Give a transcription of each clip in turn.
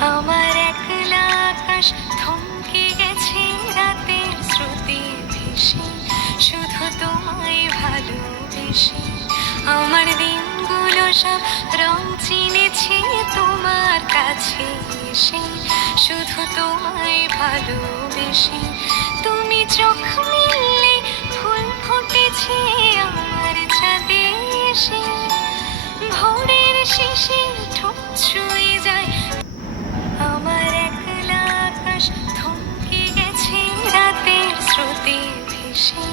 আমার একলা আকাশ থমকে গেছে রাতের স্রোতে ভেসে, শুধু তোমায় ভালোবেসে। আমার দিনগুলো সব রং চিনেছে তোমার কাছে এসে, শুধু তোমায় ভালোবেসে। তুমি চোখ মেললে ফুল ফুটেছে আমার ছাদে এসে, ভোরের শেষে ঠোঁট ছুঁয়ে যায়। আমার একলা আকাশ থমকে গেছে রাতের স্রোতে ভেসে,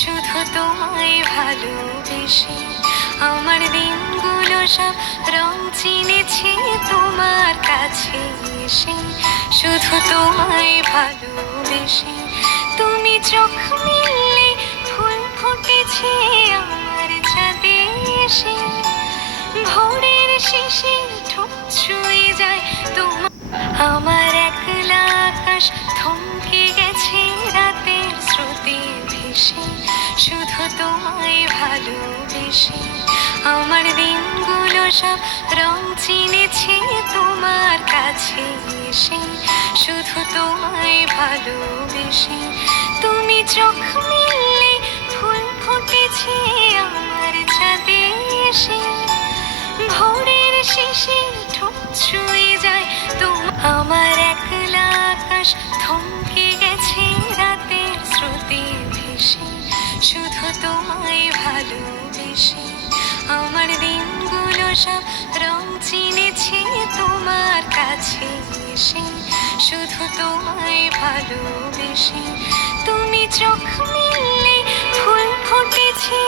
শুধু তোমায় ভালোবেসে। আমার দিনগুলো সব রং চিনেছে তোমার কাছে এসে, শুধু তোমায় ভালোবেসে। তুমি চোখ মেললে ফুল ফুটেছে আমার ছাদে এসে, ভোরের শেষে ঠোঁট ছুঁয়ে যায় তোমার। আমার একলা আকাশ থমকে গেছে রাতের স্রোতে ভেসে, শুধু তোমায় ভালোবেসে। আমার দিনগুলো সব রং চিনেছে তোমার কাছে এসে, শুধু তোমায় ভালোবেসে। তুমি চোখ মেললে ফুল ফুটেছে আমার ছাদে এসে, ভোরের শেষে ঠোঁট ছুঁয়ে যায় তোমার। আমার একলা আকাশ থমকে গেছে রাতের স্রোতে ভেসে, শুধু তোমায় ভালোবেসে। আমার দিনগুলো সব রং চিনেছে তোমার কাছে এসে, শুধু তোমায় ভালোবেসে। তুমি চোখ মেললে ফুল ফুটেছে